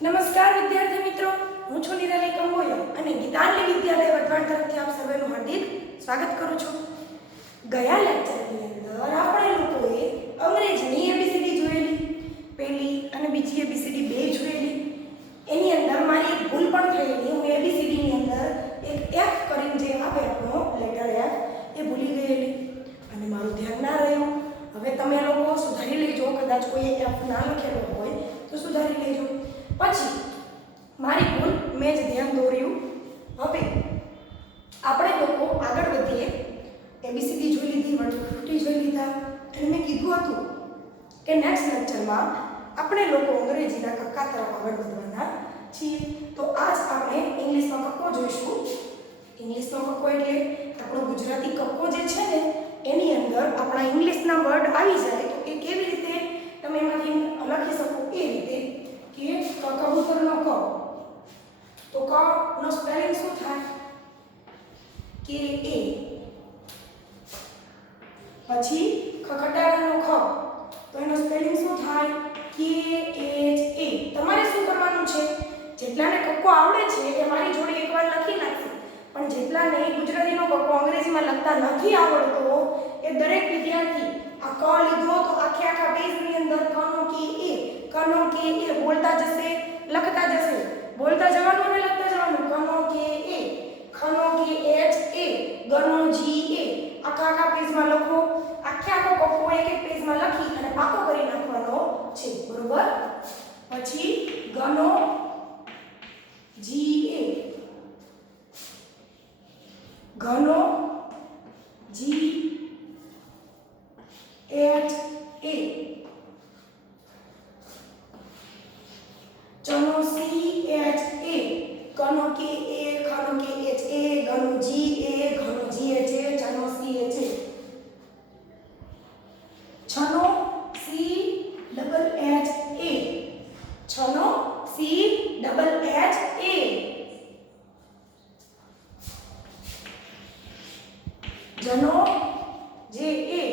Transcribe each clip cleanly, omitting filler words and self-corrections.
નમસ્કાર વિદ્યાર્થી મિત્રો, હું છું નિરાલી કંબોયા અને ગીતાંજલિ વિદ્યાલય વઢવાણ તરફથી આપ સર્વેનું હાર્દિક સ્વાગત કરું છું. ગયા લેક્ચરની અંદર આપણે લોકોએ અંગ્રેજીની એબીસીડી જોયેલી, પહેલી અને બીજી એબીસીડી બે જોયેલી. એની અંદર મારી એક ભૂલ પણ થયેલી. હું એબીસીડીની અંદર એક એફ કરીને જે આવે આપણો લેટર એફ એ ભૂલી ગયેલી અને મારું ધ્યાન ના રહ્યું. હવે તમે લોકો સુધારી લેજો, કદાચ કોઈ એફ ના લખેલો હોય તો સુધારી લેજો. પછી મારી ભૂલ મેં જ ધ્યાન દોર્યું. હવે આપણે લોકો આગળ વધીએ. એબીસીડી જોઈ લીધી, 1 to 50 જોઈ લીધા અને મેં કીધું હતું કે નેક્સ્ટ લેક્ચરમાં આપણે લોકો અંગ્રેજીના કક્કા તરફ આગળ વધવાના છીએ. તો આજ આપણે ઇંગ્લિશમાં કક્કો જોઈશું. ઇંગ્લિશનો કક્કો એટલે આપણો ગુજરાતી કક્કો જે છે ને એની અંદર આપણા ઇંગ્લિશના વર્ડ આવી જાય તો એ કેવી રીતે તમે એમાંથી લખી શકો એ રીતે કે કબૂતરનો ક, તો ક નો સ્પેલિંગ શું થાય? કે એ. પછી ખખટારાનો ખ, તો એનો સ્પેલિંગ શું થાય? કે એચ એ. તમારે શું કરવાનું છે? જેટલાને કક્કો આવડે છે એ મારી જોડે એકવાર લખી નાખજો, પણ જેટલાને ગુજરાતીનો કક્કો અંગ્રેજીમાં લખતા નથી આવડતો એ દરેક વિદ્યાર્થી આ ક લીધો તો આખા પેજની અંદર કનો કે એ, કનો કે એ બોલતા જશે, લખતા જશે. બોલતા જવાનું અને લખતા જવાનું. કનો કે એ, ખનો કે એચ એ, ગનો જી એ. આખા પેજમાં લખો. આખો કક્કો એક એક પેજમાં લખી અને પાકો કરી નાખવાનો છે, બરોબર? પછી ગનો જી એ, ઘનો જી એચ એ, ચનો સી એચ એ, કનો કે એ, ખનો કે એચ એ, ઘનો જી એ, ઘનો જી એચ એ, ચનો સી એચ એ. છનો સી ડબલ એચ એ, છનો સી ડબલ એચ એ. જનો જે એ,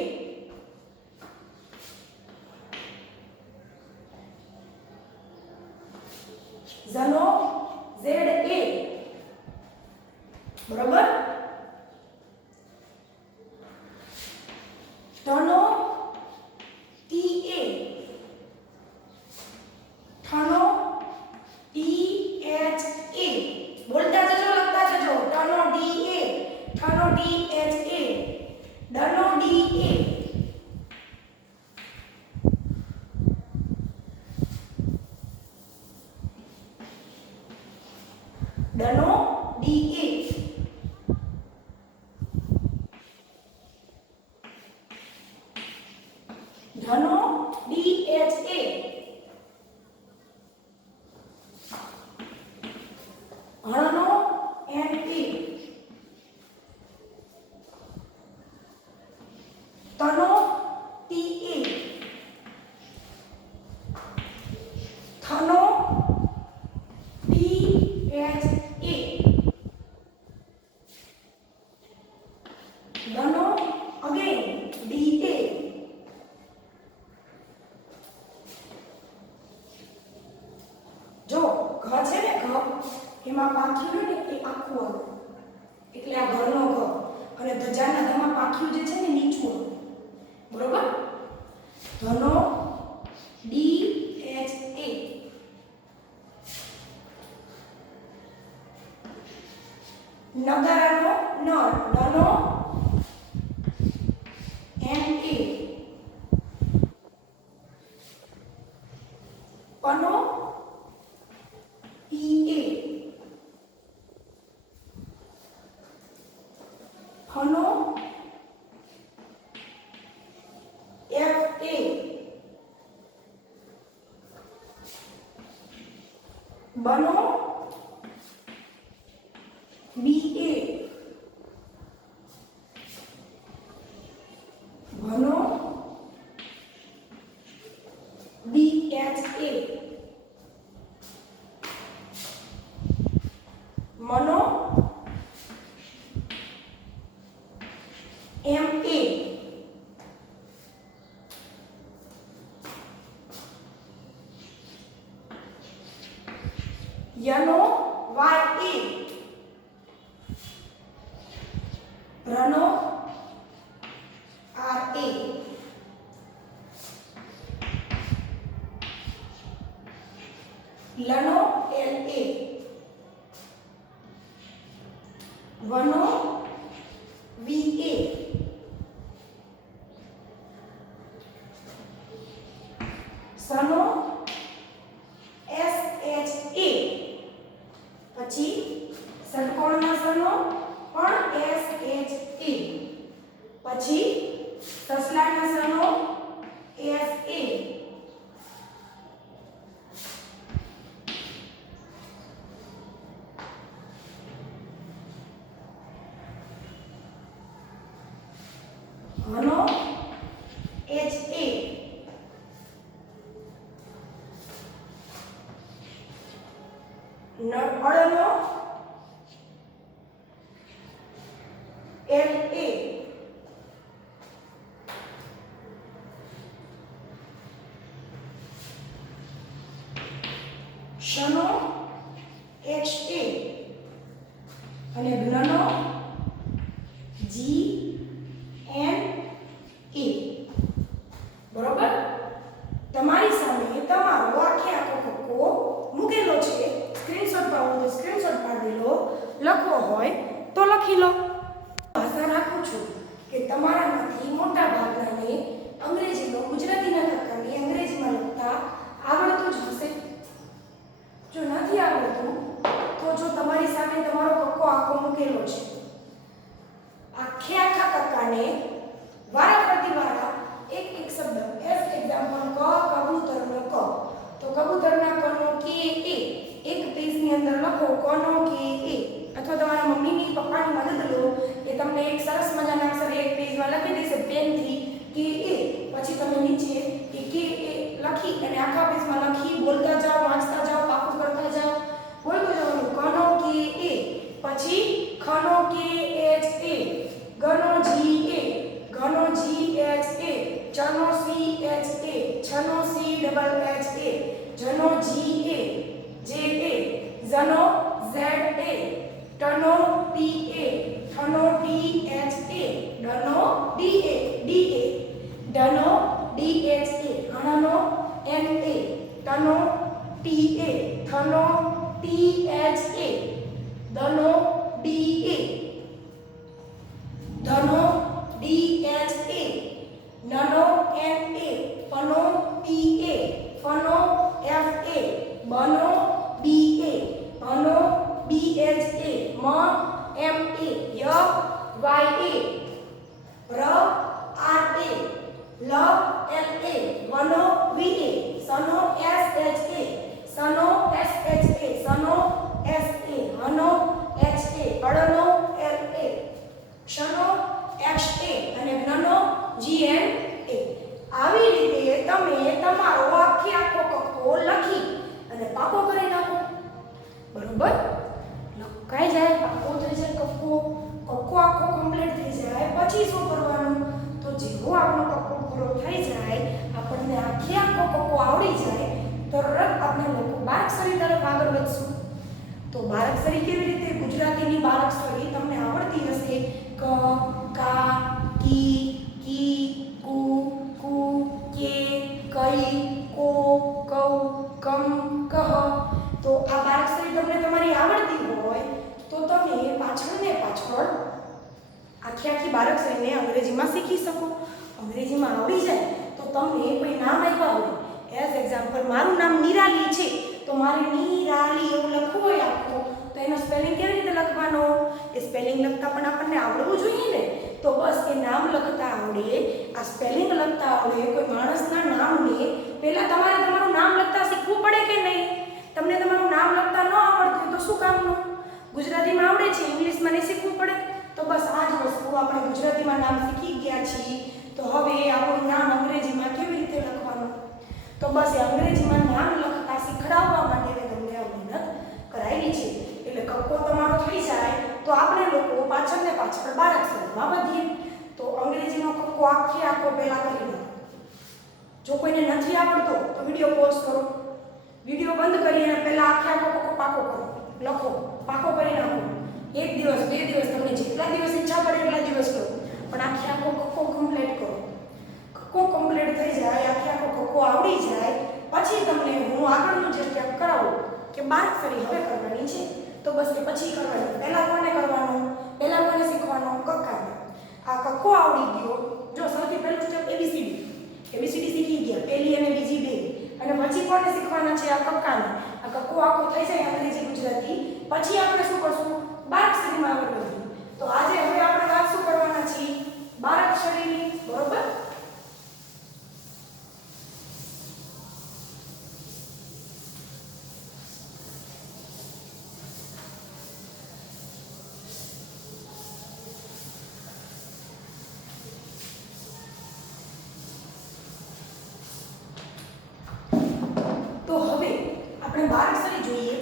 ઝનો ઝેડ એ, બરાબર? ટનો ટી એ, ઠનો ટી એચ એ. બોલતા જજો, લખતા જજો. ટનો ડી એ, ઠનો ટી એચ એ, ડનો ડી એ, ડનો ડી એ, ધનો ડી એચ એ, હણનો એન એ, તનો ટી એ, થનો ડી એચ એ, ડનો અગેન ડી એ, જો ઘ છે ને, ઘ એમાં પાંખ્યું હોય ને એ આખું આવે એટલે આ ઘરનો ઘ, અને ધજાના ધમાં પાંખ્યું જે છે ને નીચું આવે, બરોબર? ધનો ડી એચ એ, નગારાનો ન, નનો એન એ, પનો પી એ, ફનો એફ એ, બનો બી એ, ભનો બી એચ એ, મનો એમ એ, યનો વાય એ, રનો આર એ, લનો એલ એ, વનો વી એ, સનો એસ એચ એ, પછી ષટકોણના સનો પણ એસ એચ એ, પછી સસલાના સનો એસ એ, હનો એચ એ, અળનો એલ એ, શનો એચ એ, અને જ્ઞનો જી એન એ. બરોબર? તમારી સામે તમારો આખે આખો કક્કો મૂકેલો છે. સ્ક્રીનશોટ પાડો તો સ્ક્રીનશોટ પાડી લો, લખવો હોય તો લખી લો. આશા રાખું છું કે તમારામાંથી મોટા ભાગનાને અંગ્રેજીનો ગુજરાતીના કક્કાને અંગ્રેજીમાં લખતા આવડતું જ હશે. જો નથી આવડતું તો જો તમારી સામે તમારો કક્કો આખો મૂકેલો છે, આખે આખા કક્કાને વારાફરતી વારા એક એક શબ્દ એસ એક્ઝામ્પલ ક કબૂતરનો ક, તો કબૂતરના કનો કે એ એક પેજની અંદર લખો કનો કે એ, અથવા તમારા મમ્મીની પપ્પાની મદદ લો એ તમને એક સરસ મજાના અક્ષર એક પેજમાં લખી દેશે પેનથી કે એ, પછી તમે નીચે એ કે એ લખી અને આખા પેજમાં લખી બોલતા જાઓ, વાંચતા જાઓ, પાકું કરતા જાઓ, બોલતું જવાનું કનો કે એ, પછી ખનો કે એચ એ, ગનો જી એ, ઘનો જી એચ એ, ચનો સી એચ એ, છનો સી ડબલ એચ એ, જનો જી એ જે એ, ઝનો ઝેડ એ, ટનો ટી એ, થનો ટી એચ એ, ડનો ડી એ, ડનો ડી એચ એ, અણનો એન એ, ટનો ટી એ, થનો ટી એચ એ, દનો ડી એ, ધનો ડી એચ એ, નનો એન એ, પનો પી એ, ફનો એફ એ, બનો બી એ, ભનો બી એચ એ, મ એમ એ, ય વાય એ, ર આર એ, લ એલ એ, વનો વી એ, સનો એસ એચ એ, સનો એસ એચ એ, સનો એસ એ, હનો એચ એ, અળનો એલ એ, શનો એચ એ, અને જ્ઞનો જી એન એ. આવી રીતે તમે તમારો આખે આખો કક્કો લખી અને પાકો કરી નાખો. બરોબર? લખાઈ જાય, પાકો થઈ જાય કક્કો, કક્કો આખો કમ્પ્લીટ થઈ જાય પછી શું કરવાનું? તો જેવો આપણો કક્કો પૂરો થઈ જાય, આપણને આખે આખો કક્કો આવડી જાય, તરત આપણે લોકો બારાક્ષરી તરફ આગળ વધશું. તો બારાક્ષરી કેવી રીતે? ગુજરાતીની બારાક્ષરી તમને આવડતી હશે. ક, કા, કી, કુ, કુ, કે, કઈ, કો, કૌ, કમ, કહ. તો આ બારાક્ષરી તમને તમારી આવડતી હોય તો તમે પાછળ ને પાછળ આખી બારાક્ષરીને અંગ્રેજીમાં શીખી શકો. અંગ્રેજીમાં આવડી જાય તો તમને કોઈ નામ આપ્યા હોય, એઝ એક્ઝામ્પલ મારું નામ નિરાલી છે, તો મારે નિરાલી એવું લખવું હોય આખું, તો એનો સ્પેલિંગ કેવી રીતે લખવાનો? એ સ્પેલિંગ લખતા પણ આપણને આવડવું જોઈએ ને. તો બસ એ નામ લખતા આવડે, આ સ્પેલિંગ લખતા આવડે. કોઈ માણસના નામને પહેલા તમારે તમારું નામ લખતા શીખવું પડે કે નહીં? તમને તમારું નામ લખતા ન આવડતું હોય તો શું કામનું? ગુજરાતીમાં આવડે છે, ઇંગ્લિશમાં નહીં શીખવું પડે? તો બસ આ જ વસ્તુ આપણે ગુજરાતીમાં નામ શીખી ગયા છીએ, તો હવે આપણું નામ અંગ્રેજીમાં કેવી રીતે લખવાનું? તો બસ એ અંગ્રેજીમાં નામ લખતા શીખડાવવા માટે મેં તમને આ મહેનત કરાવી છે. એટલે કક્કો તમારો થઈ જાય તો આપણે લોકો પાછળ ને પાછળ બારાક્ષરીમાં વધીએ. તો અંગ્રેજીનો કક્કો આખે આખો પહેલા કરી લો. જો કોઈને નથી આવડતો તો વિડીયો પોઝ કરો, વિડિયો બંધ કરી અને પહેલા આખે આખો કક્કો પાકો કરો, લખો, પાકો કરી નાખો. એક દિવસ, બે દિવસ, તમને જેટલા દિવસ ઈચ્છા પડે એટલા દિવસ કરો, પણ આખે આખો કક્કો કમ્પ્લીટ કરો. કક્કો કમ્પ્લીટ થઈ જાય, આખે આખો કક્કો આવડી જાય પછી તમને હું આગળનું જે સ્ટેપ કરાવું કે બારકસરી હવે કરવાની છે, તો બસ એ પછી કરવાની. પહેલા કોને કરવાનો? પહેલા કોને શીખવાનો? કક્કાને. આ કક્કો આવડી ગયો, જો સૌથી પહેલું સ્ટેપ એબીસીડી. એબીસીડી શીખી ગયા, પહેલી અને બીજી બે. અને પછી કોને શીખવાના છે? આ કક્કાને. આ કક્કો આખો થઈ જાય અંગ્રેજી ગુજરાતી, પછી આપણે શું કરશું? બારકસરીમાં આગળ વધીએ. તો આજે હવે આપણે વાત શું કરવાના છીએ? બારકસરીની, બરોબર? તો હવે આપણે બારકસરી જોઈએ.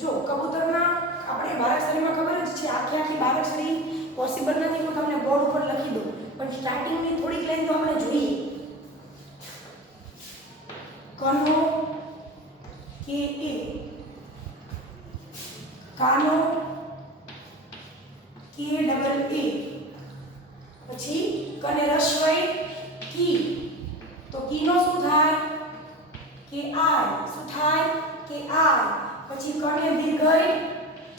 જો કબૂતરના આપણે બારકસરીમાં ખબર જ છે આખી આખી બારકસરી પોસિબલ નથી, હું તમને બોર્ડ ઉપર લખી દઉં, પણ સ્ટાર્ટિંગની થોડીક લાઈન તો આપણે જોઈએ. કનો કે એ, કાનો કે ડબલ એ, પછી કને રસ્વઈ કી, તો કીનો શું થાય? કે આય. શું થાય? કે આય. પછી કને દીર્ઘઈ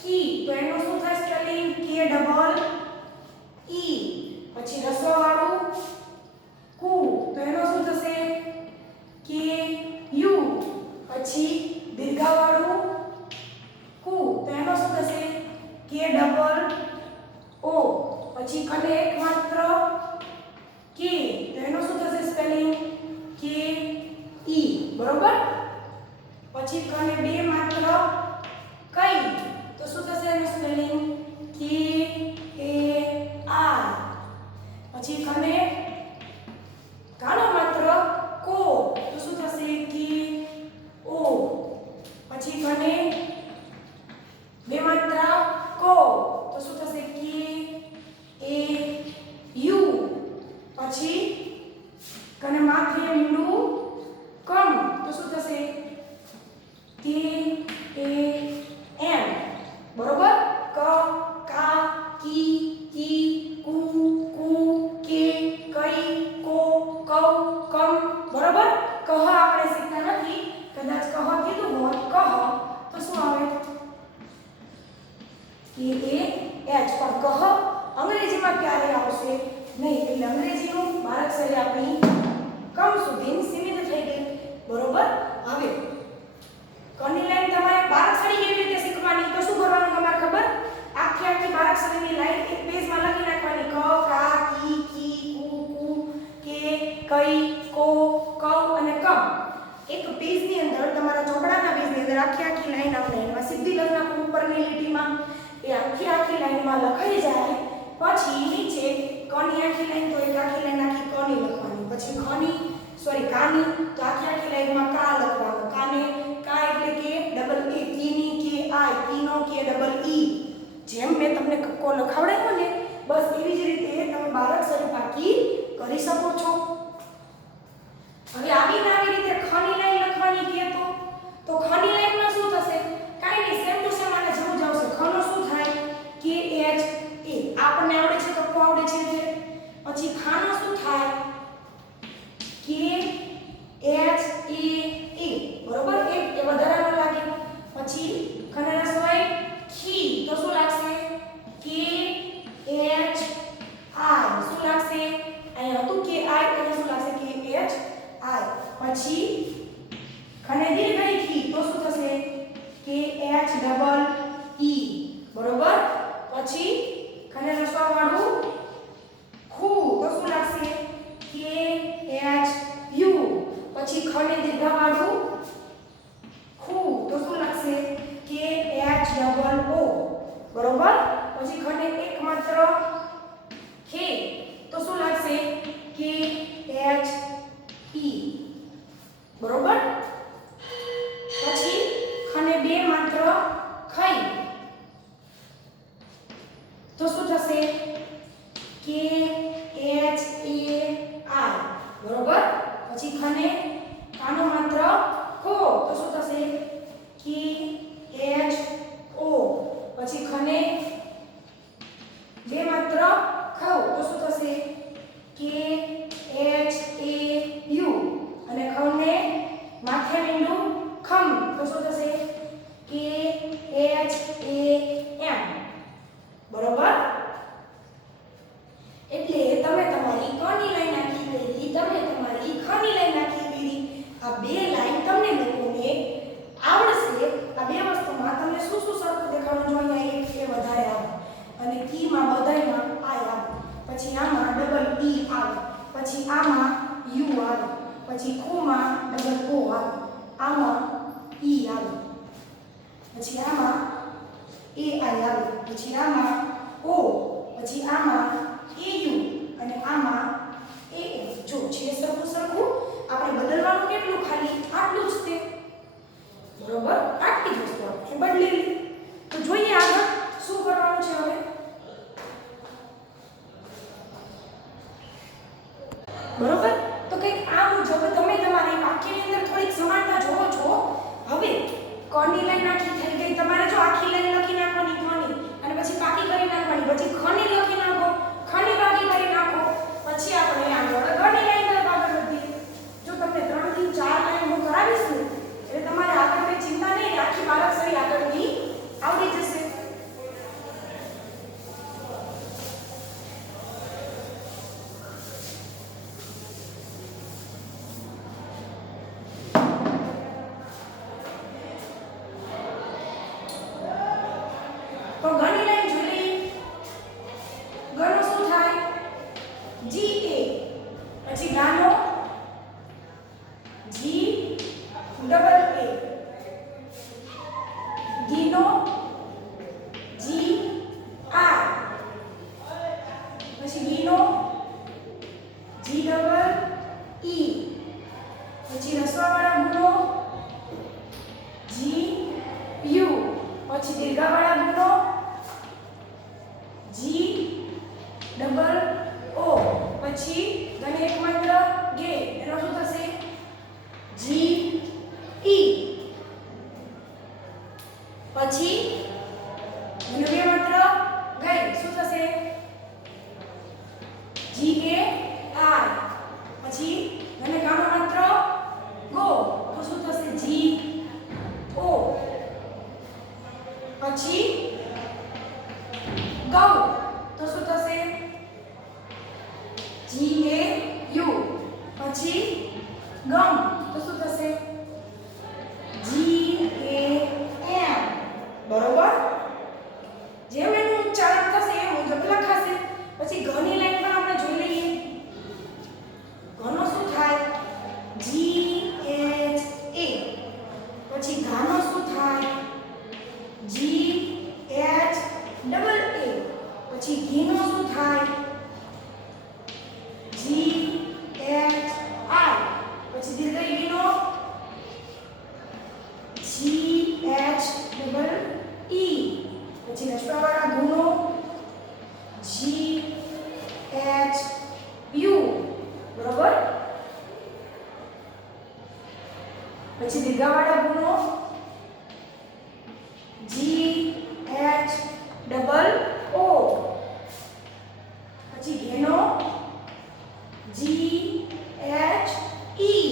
કી, તો એનો શું થાય સ્પેલિંગ? કે ડબલ ઈ. પછી રસ્વવાળું કુ, તો એનો શું થશે? કે યુ. પછી દીર્ઘવાળું કુ, તો એનો શું થશે? કે ડબલ ઓ. પછી કને એક માત્ર કે, તો એનો શું થશે સ્પેલિંગ? કે ઈ. બરોબર? પછી કને બે માત્ર કઈ, તો શું થશે એનું સ્પેલિંગ? કે એ આર. પછી કને કાનો માત્ર કો, તો શું થશે? કે ઓ. પછી કને બે માત્ર કો, તો શું થશે? કે એ યુ. પછી કને માથે મીંડું કમ, તો શું થશે? કે એ એમ. બરોબર? ક, કા, કી, કી, કુ, કુ, કે, કઈ, કો, કૌ, કમ. બરોબર? કહ આપણે શીખતા નથી, કદાચ કહ કીધું હોત કહ, તો શું આવે? કે એ એચ. પણ કહ અંગ્રેજીમાં ક્યારે આવશે? નહીં. એટલે અંગ્રેજીનું બારકસરી આપણી કમ સુધી સીમિત થઈ ગઈ. બરોબર? હવે કની લાઈન તમારે બારકસરી કેવી રીતે શીખવાની? તો શું કરવાનું તમારે ખબર? આખી આખી બારકસરીની લાઈન એક પેજમાં લખી નાખવાની. ક, કા, કી, કી, કુ, કુ, કે, કઈ, કો, કૌ અને કમ. એક પેજની અંદર, તમારા ચોપડાના પેજની અંદર આખી આખી લાઈન આવશે. એમાં સીધી લખી નાખો ઉપરની લીટીમાં. એ આખી આખી લાઈનમાં લખાઈ જાય પછી નીચે કની આખી લાઈન, તો એક આખી લાઈન આખી કની લખવાની. પછી ખની કાની, તો આખી આખી લાઈનમાં કા લખવાનું. કાને કા એટલે કે ડબલ એ. કીની કે આય. કીનો કે ડબલ ઈ. જેમ મેં તમને કક્કો લખાવડાવ્યો ને, બસ એવી જ રીતે તમે બારકસરી પાકી કરી શકો છો. હવે આવી રીતે ખની લાઈન લખવાની કે તો ખની લાઈનમાં શું થશે? કાઈ નહીં, સેમ ટુ સેમ આને જેવું જ આવશે. ખનો શું થાય? કે એચ એ. આપણને આવડે છે, કક્કો આવડે છે એટલે. પછી ખાનો શું થાય? કે એચ એ એ. બરોબર? એ વધારાનો લાગે. પછી કને રસ્વઈ ખી, તો શું લાગશે? કે એચ આય. શું લાગશે? અહીંયા હતું કે આય, અહીંયા શું લાગશે? કે એચ આય. પછી કને દીર્ઘઈ ખી, તો શું થશે? કે એચ ડબલ ઈ. બરોબર? પછી કને રસ્વાવાળું ખુ, તો શું લાગશે? કે એચ યુ. પછી ખને દીર્ઘવાળું ખુ, તો શું લાગશે? કે એચ ડબલ ઓ. બરોબર? પછી ખને એક માત્ર ખે, તો શું લાગશે? કે એચ ઈ. બરોબર? પછી ખને બે માત્ર ખઈ, તો શું થશે? કે એચ એ આય. બરોબર? પછી ખને કાનો માત્ર કો, તો શું થશે? કી એચ ઓ પછી ખને બે માત્ર ખવ તો શું થશે કે એચ એ યુ અને ખવને માથે મીંડું ખમ તો શું થશે કે એચ એ એમ બરોબર એટલે તમે તમારી કની લાઈન નાખી દીધી તમે તમારી ખની લાઈન નાખી દીધી આ બે લાઈન તમને લોકોને આવડશે આ બે વસ્તુમાં તમને શું શું સરખું દેખાવાનું જોઈએ એક કે વધારે આવે અને કી માં બધાયમાં આઈ આવે પછી આમાં ડબલ ઈ આવે પછી આમાં યુ આવે પછી ખુ માં ડબલ ઓ આવે આમાં ઈ આવે પછી આમાં એ આઈ આવે પછી આમાં ઓ પછી આમાં એયુ અને આમાં એ જો છે સરખું સરખું આપણે બદલવાનું કેટલું ખાલી આટલું જ છે બરોબર આટલી જ વસ્તુ આપણે બદલેલી તો જોઈએ આગળ શું કરવાનું છે હવે બરોબર તો કંઈક આ મુજબ તમે તમારી વાક્યની અંદર થોડીક સમાનતા જોવો છો હવે કની લાઈન આખી થઈ ગઈ તમારે જો આખી લાઈન લખી નાખવાની કની અને પછી પાકી કરી નાખવાની પછી ખની લખી નાખો ખની પાકી કરી નાખો પછી આપણે આગળ ગની લાઈન તરફ આગળ વધીએ જો તમને 3 થી 4 લાઈન હું કરાવીશ ને એટલે તમારે આગળ કઈ ચિંતા નહીં આખી બારાક્ષરી આગળની આવડી જશે તો ગણી લાઈન જોઈ લઈએ ગણો શું થાય જી એ પછી ગાનો જી ડબલ એ ગીનો જી આર પછી ગીનો જી ડબલ ઈ પછી રસવાવાળા ગુનો જી યુ પછી દીર્ઘાવાળા ગુનો જી ડબલ ઓ પછી ગણી એક માત્ર ગે એનો શું થશે જી ઈ પછી ગણી બે માત્ર ગઈ શું થશે જી એ આર પછી ગણી ગાનો માત્ર ગો તો શું થશે જી ઓ પછી ગૌ તો શું થશે જી એ યુ પછી ગમ તો શું થશે જી એ એમ બરોબર જેમ એનું ઉચ્ચારણ થશે એ મુજબ લખાશે પછી ઘની લાઈન પણ આપણે જોઈ લઈએ ઘનો શું થાય જી એચ એ પછી ગાનો શું થાય જી એચ ડબલ એ પછી ઘીનો શું થાય જી એચ આર પછી દીર્ઘ ઈનો જી એચ ડબલ ઈ પછી રસ્વાવાળા ગુનો જી એચ યુ બરોબર પછી દીર્ઘવાળા ગુનો જી એચ ડબલ ઓ પછી ઘેનો જી એચ ઈ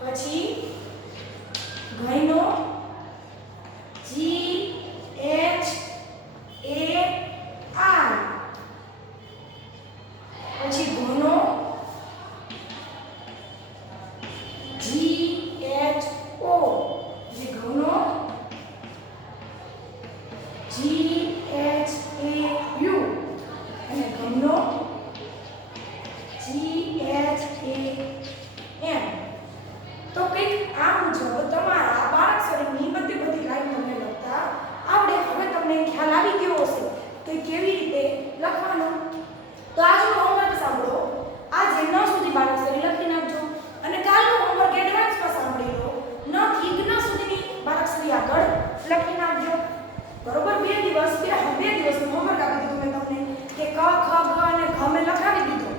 પછી ઘઈનો જી એચ એ આર પછી ઘોનો જી એચ ઓ જે ઘઉનો જી એચ એ યુ અને ગમનો જી એચ એ એમ તો કંઈક આ મુજબ તમારા બારાક્ષરીની બધી લાઈન તમને લખતા આવડે હવે તમને ખ્યાલ આવી ગયો હશે કે કેવી રીતે લખવાનું તો આજનું હોમવર્ક સાંભળો આજે 9 સુધી બારાક્ષરી લખી નાખજો અને કાલનું હોમવર્ક એડવાન્સમાં સાંભળી લો 9 થી 9 સુધીની બારાક્ષરી આગળ લખી નાખજો બરોબર બે દિવસનું હોમવર્ક આપી દીધું મેં તમને કે ક ખ ગ અને ઘ મેં લખાવી દીધો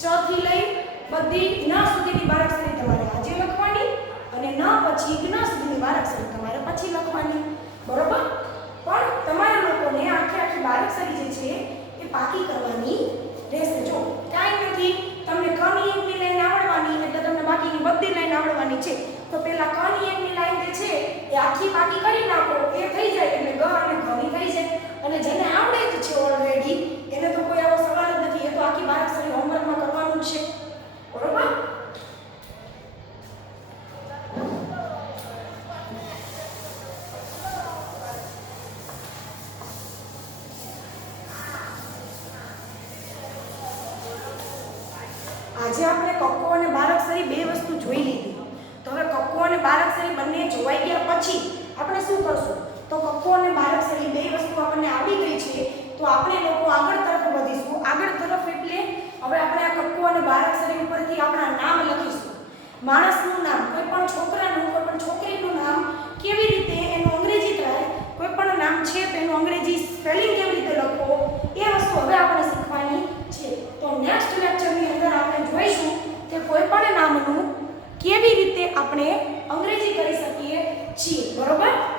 ચ થી લઈ બધી ન સુધીની બારાક્ષરી તમારે આજે લખવાની અને ન પછી જ્ઞ સુધીની બારાક્ષરી પાકી કરવાની રહેશે. જો કાંઈ નથી, તમને કની એકની લાઈન આવડવાની એટલે તમને બાકીની બધી લાઈન આવડવાની છે. તો પહેલા કની એકની લાઈન જે છે એ આખી પાકી કરી નાખો, એ થઈ જાય એટલે ગ અને ઘની થઈ જાય. અને જેને આવડે જ છે ઓલરેડી એને તો કોઈ આવો સવાલ જ નથી, એ તો આખી બારાક્ષરી હોમવર્કમાં કરવાનું જ છે. બરોબર? આજે આપણે કક્કો અને બારાક્ષરી બે વસ્તુ જોઈ લીધી. તો હવે કક્કો અને બારાક્ષરી બંને જોવાઈ ગયા પછી આપણે શું કરશું? તો કક્કો અને બારાક્ષરી બે વસ્તુ આપણને આવડી ગઈ છે, તો આપણે લોકો આગળ તરફ વધીશું. આગળ તરફ એટલે હવે આપણે આ કક્કો અને બારાક્ષરી ઉપરથી આપણા નામ લખીશું. માણસનું નામ, કોઈ પણ છોકરાનું, કોઈ પણ છોકરીનું નામ કેવી રીતે એનું અંગ્રેજી થાય, કોઈ પણ નામ છે તો એનું અંગ્રેજી સ્પેલિંગ કેવી રીતે લખો, એ વસ્તુ હવે આપણે શીખવાની છે. તો નેક્સ્ટ લેક્ચરની અંદર આપણે જોઈશું કે કોઈ પણ નામનું કેવી રીતે આપણે અંગ્રેજી કરી શકીએ છીએ. બરોબર?